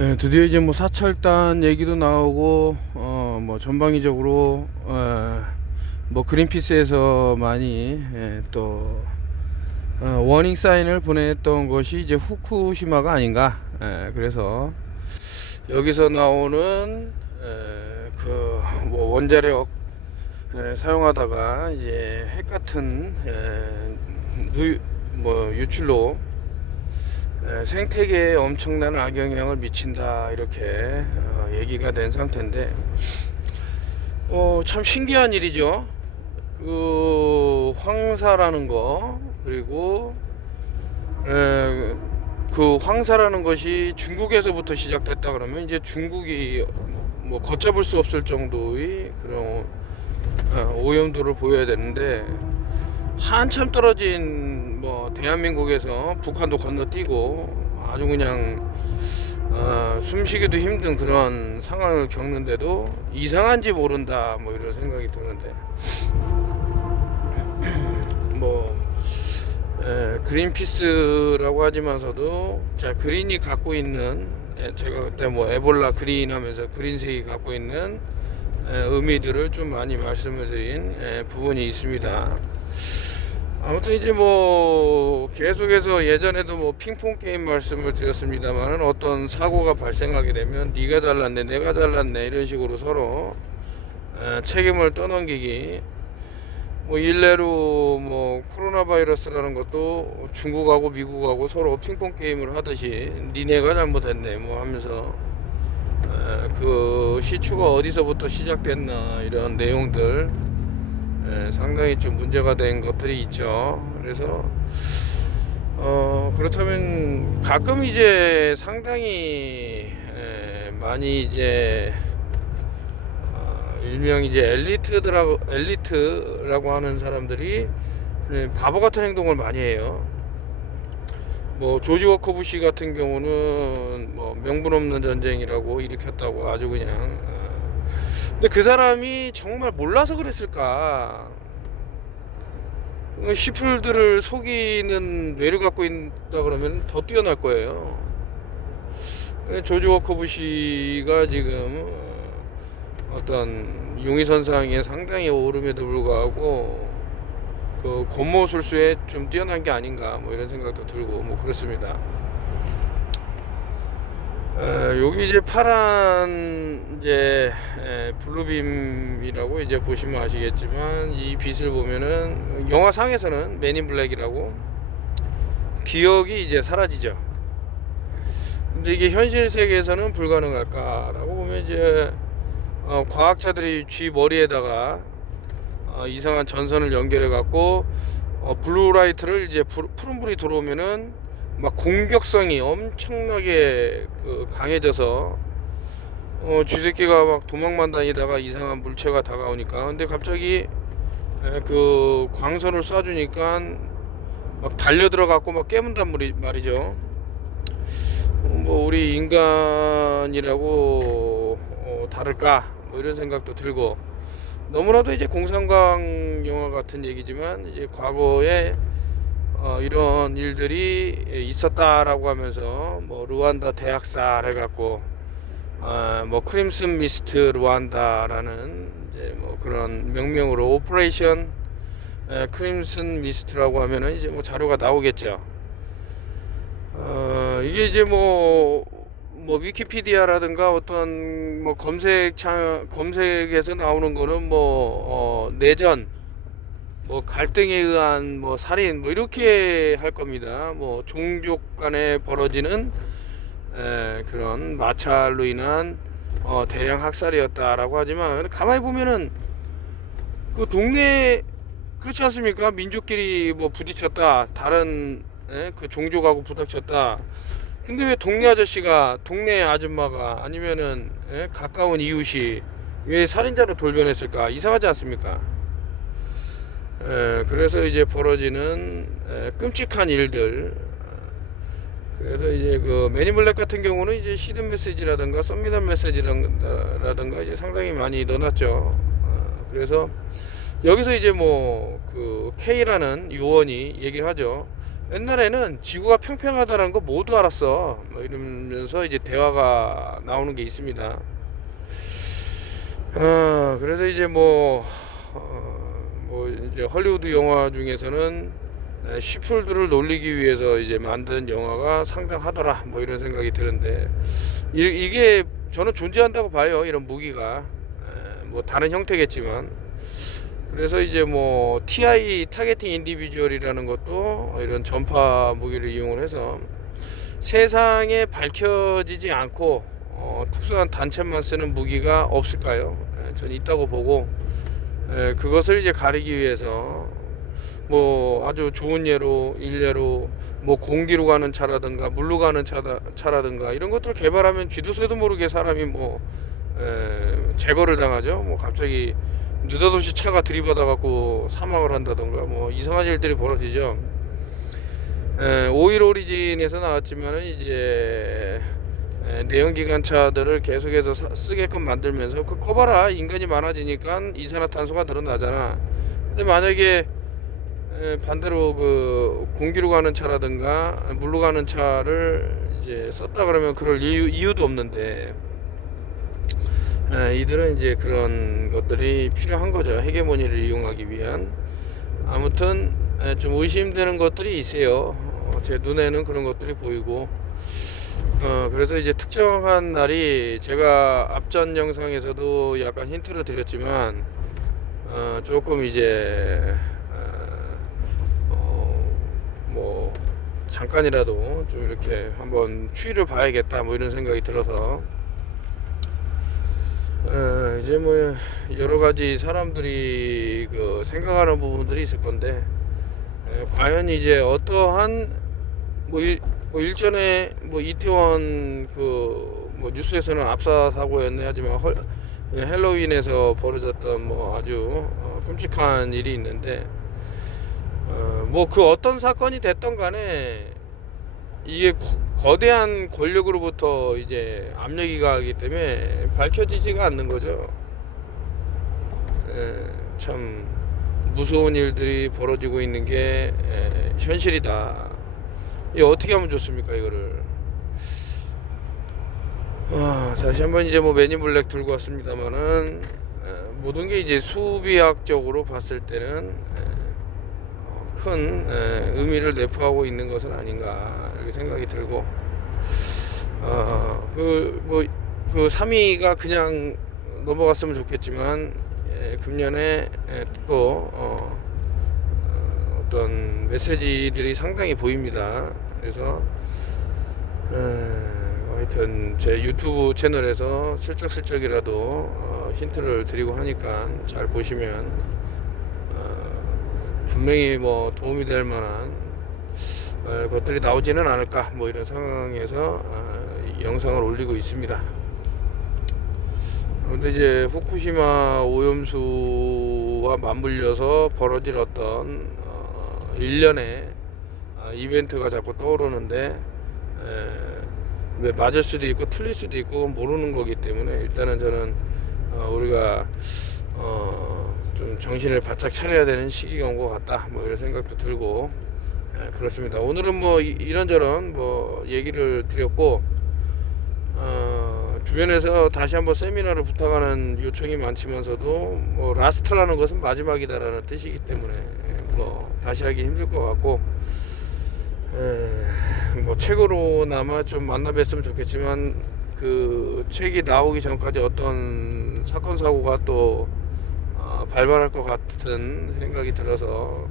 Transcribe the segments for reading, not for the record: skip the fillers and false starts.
예, 드디어 이제 뭐 사찰단 얘기도 나오고 뭐 전방위적으로 뭐 그린피스에서 많이 또 워닝 사인을 보냈던 것이 이제 후쿠시마가 아닌가. 그래서 여기서 나오는 그 뭐 원자력 사용하다가 이제 핵 같은 뭐 유출로 생태계에 엄청난 악영향을 미친다, 이렇게 얘기가 된 상태인데 참 신기한 일이죠. 그 황사라는 거, 그리고 그 황사라는 것이 중국에서부터 시작됐다 그러면 이제 중국이 뭐 걷잡을 수 없을 정도의 그런 오염도를 보여야 되는데, 한참 떨어진 뭐 대한민국에서 북한도 건너뛰고 아주 그냥 숨쉬기도 힘든 그런 상황을 겪는데도 이상한지 모른다, 뭐 이런 생각이 드는데 뭐 그린피스라고 하지만서도 자, 그린이 갖고 있는 제가 그때 뭐 에볼라 그린 하면서 그린색이 갖고 있는 의미들을 좀 많이 말씀을 드린 부분이 있습니다. 아무튼 이제 뭐 계속해서 예전에도 뭐 핑퐁 게임 말씀을 드렸습니다만, 어떤 사고가 발생하게 되면 네가 잘났네 내가 잘났네 이런 식으로 서로 책임을 떠넘기기, 뭐 일례로 뭐 코로나 바이러스라는 것도 중국하고 미국하고 서로 핑퐁 게임을 하듯이 니네가 잘못했네 뭐 하면서 그 시초가 어디서부터 시작됐나 이런 내용들 상당히 좀 문제가 된 것들이 있죠. 그래서 그렇다면 가끔 이제 상당히 많이 이제 일명 이제 엘리트라고 하는 사람들이 바보 같은 행동을 많이 해요. 뭐 조지 워커 부시 같은 경우는 뭐 명분 없는 전쟁이라고 일으켰다고 아주 그냥 근데 그 사람이 정말 몰라서 그랬을까? 시풀들을 속이는 뇌를 갖고 있다 그러면 더 뛰어날 거예요. 조지 워커 부시가 지금 어떤 용의선상에 상당히 오름에도 불구하고 그 권모술수에 좀 뛰어난 게 아닌가, 뭐 이런 생각도 들고 뭐 그렇습니다. 여기 이제 파란 이제 블루빔이라고 이제 보시면 아시겠지만, 이 빛을 보면은 영화상에서는 맨인 블랙이라고 기억이 이제 사라지죠. 근데 이게 현실 세계에서는 불가능할까라고 보면 이제 과학자들이 쥐 머리에다가 이상한 전선을 연결해 갖고 블루라이트를 이제 푸른불이 들어오면은 막 공격성이 엄청나게 강해져서 쥐새끼가 막 도망만 다니다가 이상한 물체가 다가오니까, 근데 갑자기 그 광선을 쏴주니까 막 달려 들어갖고 막 깨문단 말이죠. 뭐 우리 인간이라고 다를까, 뭐 이런 생각도 들고, 너무나도 이제 공상과학 영화 같은 얘기지만 이제 과거에 이런 일들이 있었다라고 하면서 뭐 루안다 대학살 해갖고 뭐 크림슨 미스트 루안다라는 이제 뭐 그런 명명으로 오퍼레이션 크림슨 미스트라고 하면은 이제 뭐 자료가 나오겠죠. 이게 이제 뭐 위키피디아라든가 어떤 뭐 검색에서 나오는 거는 뭐 내전, 뭐 갈등에 의한 뭐 살인, 뭐 이렇게 할 겁니다. 뭐 종족 간에 벌어지는 그런 마찰로 인한 대량 학살이었다라고 하지만, 가만히 보면은 그 동네 그렇지 않습니까? 민족끼리 뭐 부딪혔다, 다른 그 종족하고 부딪혔다. 근데 왜 동네 아저씨가, 동네 아줌마가, 아니면은 가까운 이웃이 왜 살인자로 돌변했을까? 이상하지 않습니까? 그래서 이제 벌어지는 끔찍한 일들. 그래서 이제 그 맨인 블랙 같은 경우는 이제 시든 메시지라든가 썸미단 메시지라든가 이제 상당히 많이 넣어놨죠. 그래서 여기서 이제 뭐 그 K라는 요원이 얘기를 하죠. 옛날에는 지구가 평평하다는 거 모두 알았어. 뭐 이러면서 이제 대화가 나오는 게 있습니다. 그래서 이제 뭐 이제 헐리우드 영화 중에서는 시풀들을 놀리기 위해서 이제 만든 영화가 상당하더라. 뭐 이런 생각이 드는데 이게 저는 존재한다고 봐요. 이런 무기가 뭐 다른 형태겠지만. 그래서 이제 뭐 TI 타겟팅 인디비주얼이라는 것도 이런 전파 무기를 이용을 해서 세상에 밝혀지지 않고 특수한 단체만 쓰는 무기가 없을까요? 저는 있다고 보고 그것을 이제 가리기 위해서 뭐 아주 좋은 예로 일례로 뭐 공기로 가는 차라든가 물로 가는 차라든가 이런 것들을 개발하면 쥐도 새도 모르게 사람이 뭐 제거를 당하죠. 뭐 갑자기 느닷없이 차가 들이받아 갖고 사망을 한다던가 뭐 이상한 일들이 벌어지죠. 오일 오리진에서 나왔지만은 이제 내연기관차들을 계속해서 쓰게끔 만들면서 그 꺼봐라 인간이 많아지니까 이산화탄소가 늘어나잖아. 근데 만약에 반대로 그 공기로 가는 차라든가 물로 가는 차를 이제 썼다 그러면 그럴 이유도 없는데 이들은 이제 그런 것들이 필요한 거죠. 헤게모니를 이용하기 위한. 아무튼 좀 의심되는 것들이 있어요. 제 눈에는 그런 것들이 보이고 그래서 이제 특정한 날이 제가 앞전 영상에서도 약간 힌트를 드렸지만 조금 이제 뭐 잠깐이라도 좀 이렇게 한번 추이를 봐야겠다 뭐 이런 생각이 들어서 이제 뭐 여러 가지 사람들이 그 생각하는 부분들이 있을 건데 과연 이제 어떠한 뭐 일전에 뭐 이태원 그 뭐 뉴스에서는 압사 사고였네 하지만 헬로윈에서 벌어졌던 뭐 아주 끔찍한 일이 있는데 뭐 그 어떤 사건이 됐던 간에 이게 거대한 권력으로부터 이제 압력이 가기 때문에 밝혀지지가 않는 거죠. 참 무서운 일들이 벌어지고 있는 게 현실이다. 이 어떻게 하면 좋습니까 이거를? 다시 한번 이제 뭐 맨인 블랙 들고 왔습니다만은 모든 게 이제 수비학적으로 봤을 때는 큰 의미를 내포하고 있는 것은 아닌가 이렇게 생각이 들고 그 3위가 그냥 넘어갔으면 좋겠지만 금년에 또 어떤 메시지들이 상당히 보입니다. 그래서 하여튼 제 유튜브 채널에서 슬쩍슬쩍이라도 힌트를 드리고 하니까 잘 보시면 분명히 뭐 도움이 될 만한 것들이 나오지는 않을까 뭐 이런 상황에서 영상을 올리고 있습니다. 그런데 이제 후쿠시마 오염수와 맞물려서 벌어질 어떤 일련의 이벤트가 자꾸 떠오르는데 왜 맞을 수도 있고 틀릴 수도 있고 모르는 거기 때문에 일단은 저는 우리가 좀 정신을 바짝 차려야 되는 시기가 온 것 같다 뭐 이런 생각도 들고 그렇습니다. 오늘은 뭐 이런저런 뭐 얘기를 드렸고 주변에서 다시 한번 세미나를 부탁하는 요청이 많지만서도 뭐 라스트라는 것은 마지막이다라는 뜻이기 때문에 뭐 다시 하기 힘들 것 같고 뭐 책으로나마 좀 만나 뵀으면 좋겠지만 그 책이 나오기 전까지 어떤 사건 사고가 또 발발할 것 같은 생각이 들어서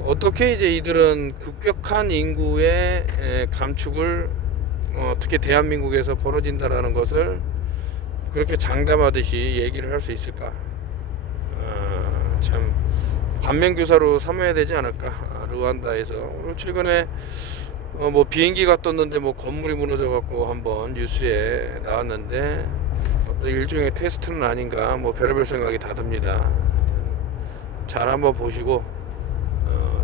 어떻게 이제 이들은 급격한 인구의 감축을 특히 대한민국에서 벌어진다라는 것을 그렇게 장담하듯이 얘기를 할 수 있을까? 참 반면교사로 삼아야 되지 않을까? 르완다에서 그리고 최근에 뭐 비행기가 떴는데 뭐 건물이 무너져 갖고 한번 뉴스에 나왔는데 일종의 테스트는 아닌가 뭐 별의별 생각이 다 듭니다. 잘 한번 보시고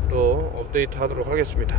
또 업데이트 하도록 하겠습니다.